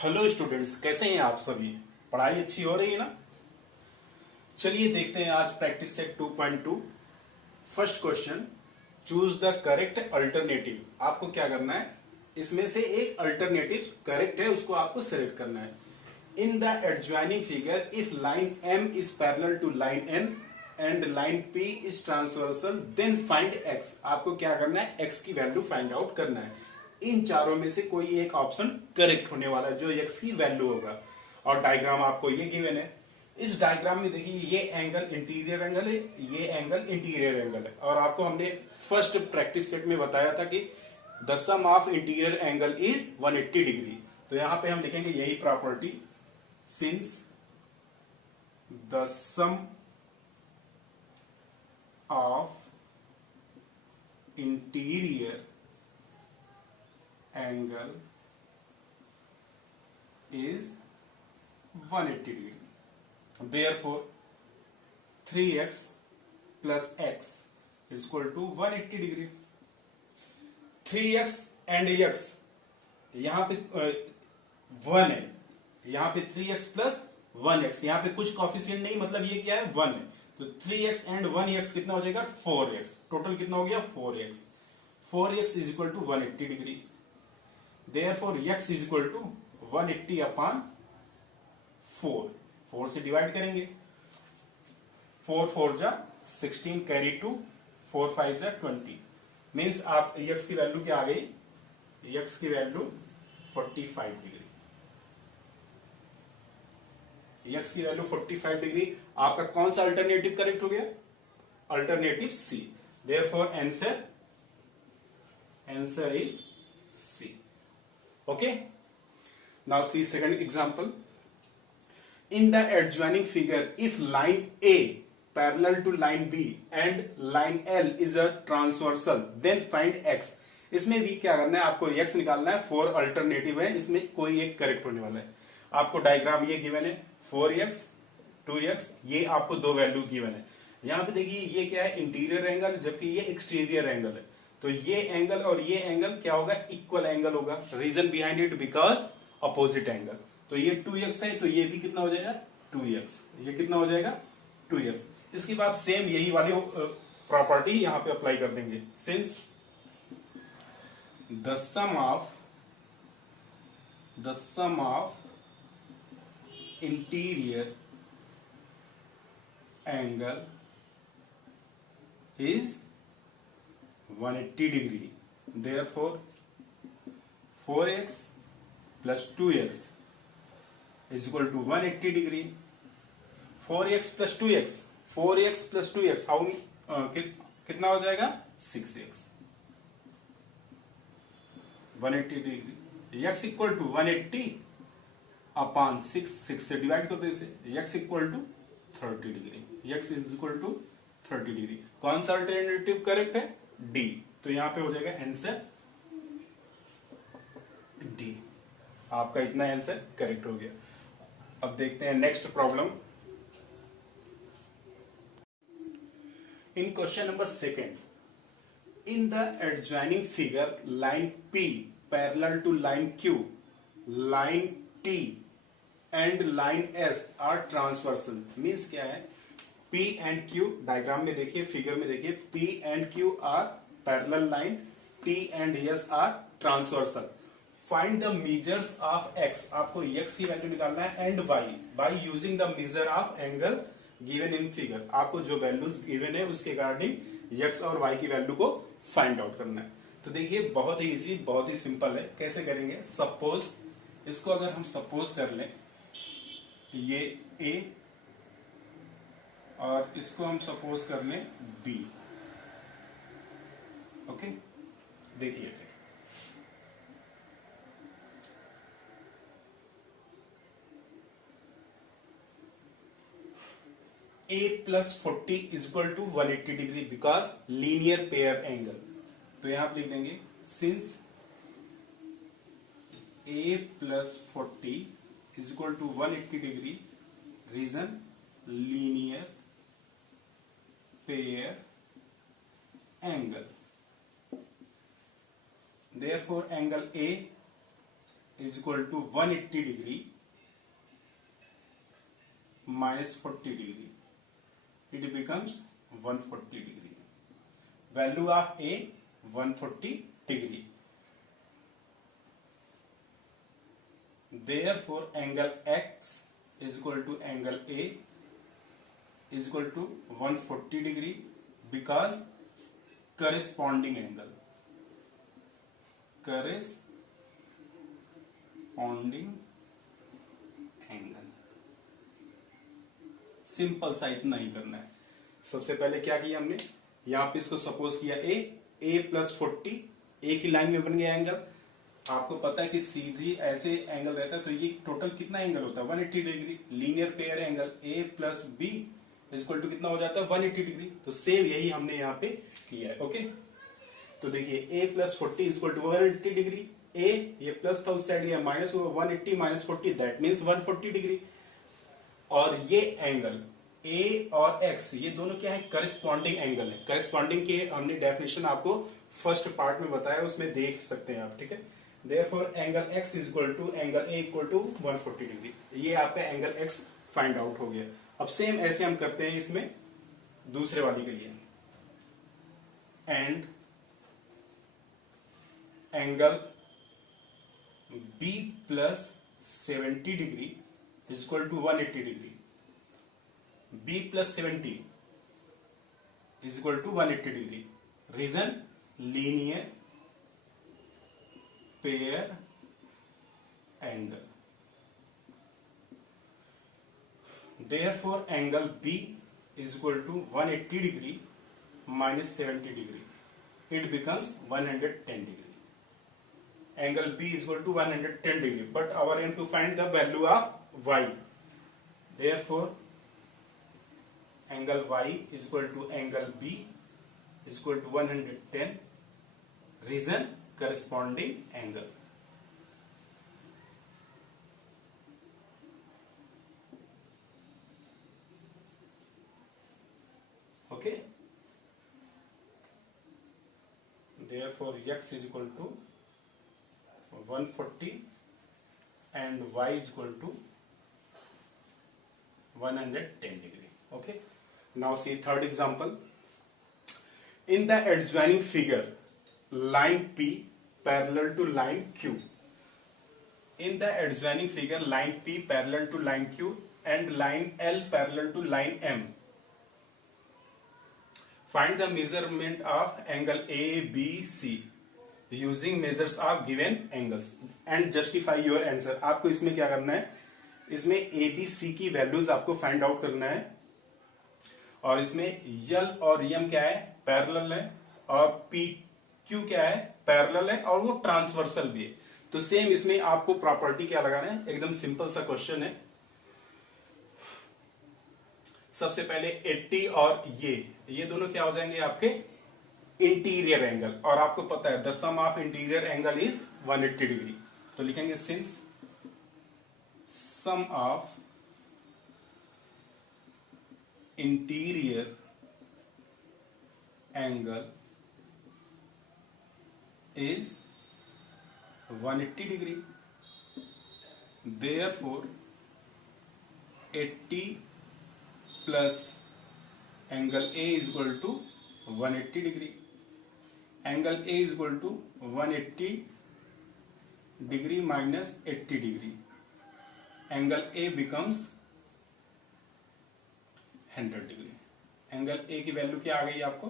Hello students, कैसे हैं आप सभी। पढ़ाई अच्छी हो रही है ना। चलिए देखते हैं आज practice set 2.2। First question, choose the correct alternative. आपको क्या करना है, इसमें से एक अल्टरनेटिव करेक्ट है उसको आपको सिलेक्ट करना है। In the adjoining figure if line M is parallel to line N and line P is transversal then find x. आपको क्या करना है, एक्स की वैल्यू फाइंड आउट करना है। इन चारों में से कोई एक ऑप्शन करेक्ट होने वाला है जो एक्स की वैल्यू होगा। और डायग्राम आपको ये गिवन है। इस डायग्राम में देखिए ये एंगल इंटीरियर एंगल है, ये एंगल इंटीरियर एंगल है। और आपको हमने फर्स्ट प्रैक्टिस सेट में बताया था कि the sum of interior angle is 180 degree. तो यहां पे हम लिखेंगे यही property, since the sum of interior angle is 180 degree. Therefore, 3x plus x is equal to 180 degree. 3x and x यहां पे 1 है, यहां पे 3x प्लस 1x, यहां पे कुछ कॉफिशिएंट नहीं, मतलब ये क्या है 1 है। तो 3x एंड 1x कितना हो जाएगा 4x। टोटल कितना हो गया 4x। 4x is equal to 180 degree. Therefore x is equal to 180 upon 4 से डिवाइड करेंगे। 4 4 जा 16 कैरी टू 4 5 जा 20। मीन्स आप x की वैल्यू क्या आ गई, x की वैल्यू 45 डिग्री। x की वैल्यू 45 डिग्री। आपका कौन सा अल्टरनेटिव करेक्ट हो गया, alternative C. Therefore answer is C. Okay, now see second example. In the adjoining figure, if line A parallel to line B and line L is a transversal, then find x. इसमें भी क्या करना है, आपको x निकालना है। 4 alternative है, इसमें कोई एक करेक्ट होने वाला है। आपको डायग्राम ये गिवन है, 4x 2x, ये आपको दो वैल्यू गिवन है। यहां पे देखिए ये क्या है, इंटीरियर एंगल, जबकि ये एक्सटीरियर एंगल है। तो ये एंगल और ये एंगल क्या होगा, इक्वल एंगल होगा। Reason behind it, because opposite angle. तो ये 2x है, तो ये भी कितना हो जाएगा 2x। ये कितना हो जाएगा 2x। इसके बाद सेम यही वाली प्रॉपर्टी यहां पे अप्लाई कर देंगे। Since the sum of interior angle is 180 degree, therefore 4x plus 2x is equal to 180 degree. 4x plus 2x, 4x plus 2x how कितना हो जाएगा 6x। 180 degree, x equal to 180 upon 6 से divide कर दो इसे। x equal to 30 degree, x is equal to 30 degree. कौन सा alternative correct है, डी। तो यहां पे हो जाएगा आंसर डी। आपका इतना आंसर करेक्ट हो गया। अब देखते हैं next problem. In question number second, in the adjoining figure line P parallel to line Q, line T and line S are transversal. Means क्या है, P एंड Q, डायग्राम में देखिए, फिगर में देखिए, P and Q are parallel line, T and S are transversal. Find the measures of x, आपको x की value निकालना है, and y by using the measure of angle given in figure. आपको जो वैल्यूज गिवन है उसके according x और y की वैल्यू को फाइंड आउट करना है। तो देखिए बहुत ही इजी, बहुत ही सिंपल है। कैसे करेंगे, सपोज इसको अगर हम सपोज कर लें, ये a और इसको हम सपोज कर लें b। ओके, देखिए a plus 40 is equal to 180 degree, because linear pair angle. तो यहां आप लिख देंगे since a plus 40 is equal to 180 degree, reason linear pair angle. Therefore angle A is equal to 180 degree minus 40 degree. It becomes 140 degree. Value of A 140 degree. Therefore, angle X is equal to angle A is equal to 140 degree because corresponding angle simple सा इतना ही करना है। सबसे पहले क्या किया हमने, यहां पे इसको सपोज किया a प्लस 40, एक ही लाइन में बन गया एंगल। आपको पता है कि सीधी ऐसे एंगल रहता है तो ये टोटल कितना एंगल होता है 180 degree. Linear pair angle a plus B equal to कितना हो जाता है 180 डिग्री। तो सेम यही हमने यहाँ पे किया है। ओके, तो देखिए a plus 40 equal to 180 degree. a ये प्लस था उस साइड, ये माइनस हुआ, 180 माइनस 40 दैट मीन्स 140 डिग्री। और ये एंगल a और x ये दोनों क्या है, करस्पॉन्डिंग एंगल है। करस्पॉन्डिंग के हमने डेफिनेशन आपको फर्स्ट पार्ट में बताया, उसमें देख सकते हैं आप। ठीक है, therefore angle x is equal to angle a equal to 140 degree. ये आपका एंगल x फाइंड आउट हो गया। अब सेम ऐसे हम करते हैं इसमें दूसरे वाली के लिए। And angle b plus 70 degree is equal to 180 degree. b plus 70 is equal to 180 degree. Reason linear pair angle. Therefore, angle B is equal to 180 degree minus 70 degree. It becomes 110 degree. Angle B is equal to 110 degree. But our aim to find the value of Y. Therefore, angle Y is equal to angle B is equal to 110. Reason corresponding angle. Okay, therefore x is equal to 140 and y is equal to 110 degree. Okay, now see third example. In the adjoining figure, line P parallel to line Q. In the adjoining figure, line P parallel to line Q and line L parallel to line M. Find the measurement of angle ABC using measures of given angles and justify your answer. आपको इसमें क्या करना है, इसमें ABC की values आपको find out करना है। और इसमें L और M क्या है, पैरेलल है, और PQ क्या है, पैरेलल है, और वो ट्रांसवर्सल भी है। तो सेम इसमें आपको प्रॉपर्टी क्या लगाना है, एकदम सिंपल सा क्वेश्चन है। सबसे पहले 80 और ये दोनों क्या हो जाएंगे आपके इंटीरियर एंगल, और आपको पता है the sum of interior angle is 180 degree. तो लिखेंगे since sum of interior angle is 180 degree, therefore 80 plus angle A is equal to 180 degree. Angle A is equal to 180 degree minus 80 degree. Angle A becomes 100 degree. Angle A की value क्या आ गई आपको,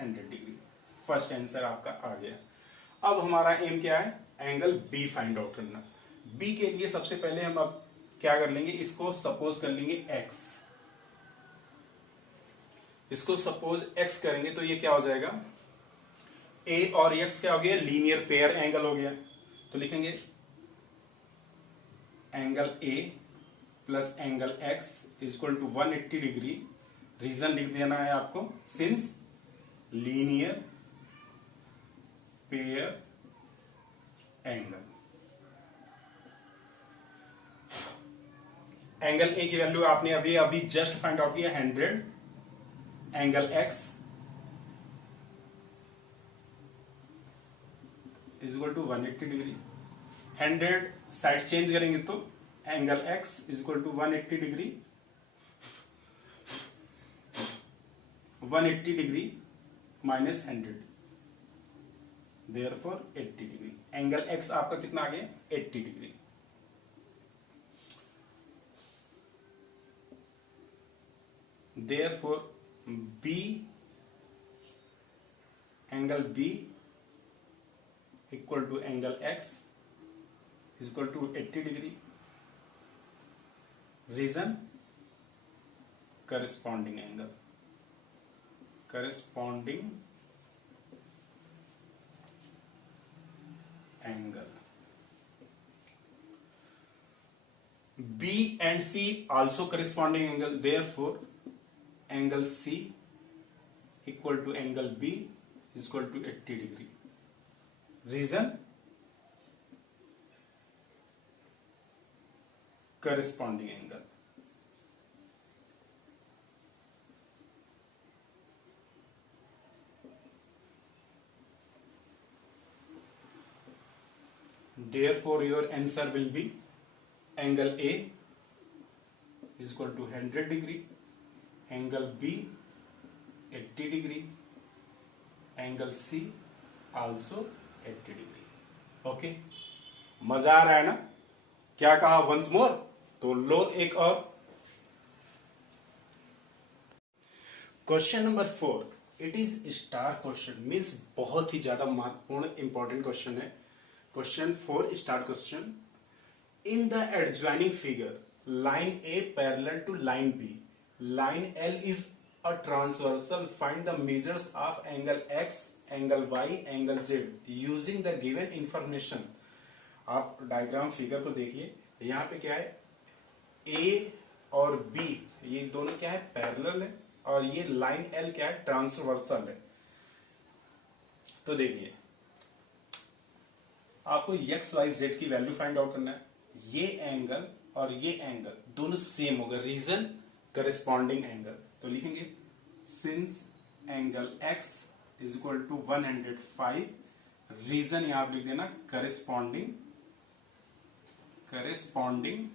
100 degree. First answer आपका आ गया। अब हमारा M क्या है, एंगल B फाइंड आउट करना। B के लिए सबसे पहले हम अब क्या कर लेंगे, इसको सपोज कर लेंगे X। इसको सपोज x करेंगे तो ये क्या हो जाएगा, a और x क्या हो गया, लीनियर पेयर एंगल हो गया। तो लिखेंगे angle a plus angle x is equal to 180 degree. Reason लिख देना है आपको, since linear pair angle. Angle a की वैल्यू आपने अभी जस्ट फाइंड आउट किया 100। Angle x is equal to 180 degree. 100 side change करेंगे तो angle x is equal to 180 degree, 180 degree minus 100, therefore 80 degree. Angle x आपका कितना आ गया? 80 degree. Therefore b, angle b equal to angle x is equal to 80 degree. Reason corresponding angle, corresponding angle. B and C also corresponding angle, therefore angle C equal to angle B is equal to 80 degree. Reason corresponding angle. Therefore your answer will be angle A is equal to 100 degree, angle B 80 degree, angle C also 80 degree. Okay, मजा आ रहा है ना? क्या कहा? Once more, तो लो एक और। Question number 4, it is star question, means बहुत ही ज्यादा महत्वपूर्ण इंपॉर्टेंट क्वेश्चन है। Question 4 star question. In the adjoining figure, line A parallel to line B, line L is a transversal. Find the measures of angle X, angle Y, angle Z using the given information. आप diagram figure को देखिए, यहाँ पे क्या है? A और B ये दोनों क्या है? पैरेलल है, और ये लाइन L क्या है? ट्रांसवर्सल है। तो देखिए, आपको x, y, z की वैल्यू फाइंड आउट करना है। ये एंगल और ये एंगल दोनों सेम होगा, रीजन करस्पॉन्डिंग एंगल। तो लिखेंगे since angle x is equal to 105, reason यहां आप लिख देना corresponding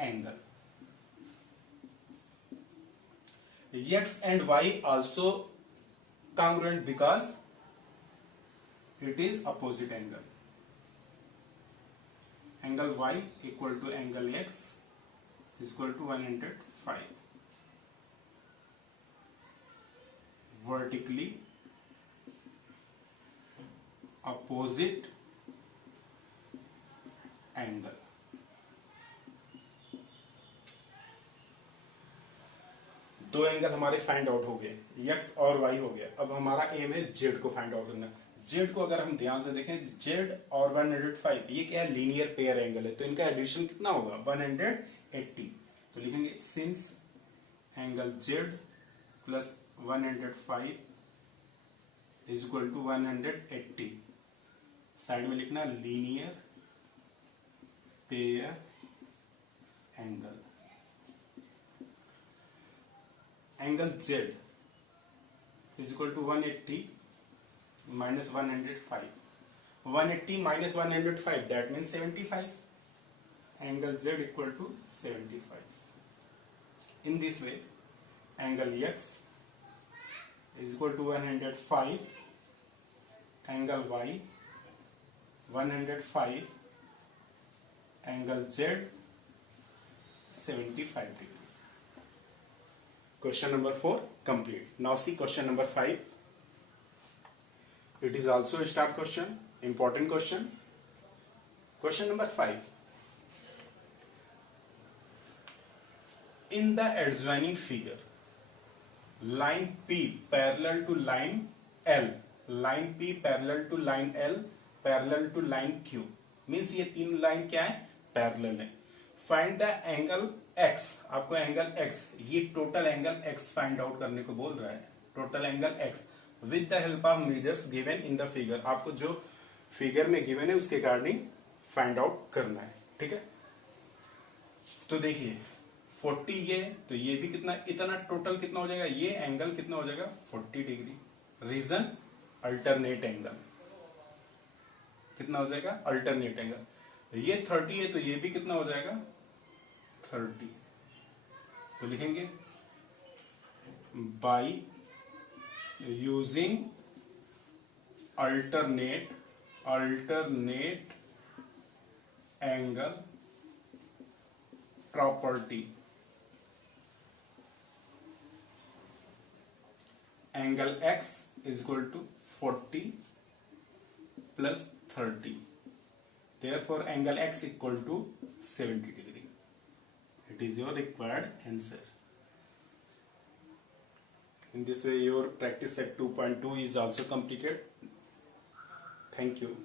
angle. x and y also congruent because it is opposite angle. Angle y equal to angle x is equal to 105. Vertically opposite angle. दो angle हमारे find out हो गए, x और y हो गया। अब हमारा एम है z को फाइंड आउट करना। z को अगर हम ध्यान से देखें, z और 105 ये क्या है? लीनियर पेयर एंगल है, तो इनका एडिशन कितना होगा? 180। तो लिखेंगे since angle z plus 105 is equal to 180, side में लिखना linear pair angle. Angle z is equal to 180 minus 105. 180 minus 105, that means 75. Angle Z equal to 75. In this way, angle X is equal to 105, angle Y 105, angle Z 75 degree. Question number 4 complete. Now see question number 5. It is also a star question, important question. Question number 5. In the adjoining figure, line P parallel to line L, line P parallel to line L, parallel to line Q, means ये तीन line क्या है? Parallel है। Find the angle X, आपको angle X, ये total angle X find out करने को बोल रहा है। Total angle X with the help of measures given in the figure, आपको जो फिगर में गिवन है उसके अकॉर्डिंग फाइंड आउट करना है। ठीक है, तो देखिए 40 ये, तो ये भी कितना, इतना टोटल कितना हो जाएगा? ये एंगल कितना हो जाएगा? 40 डिग्री। Reason alternate angle. कितना हो जाएगा, अल्टरनेट एंगल। ये 30 है तो ये भी कितना हो जाएगा, 30। तो लिखेंगे by using alternate angle property, angle x is equal to 40 plus 30. Therefore, angle x equal to 70 degree. It is your required answer. In this way, your practice set 2.2 is also completed. Thank you.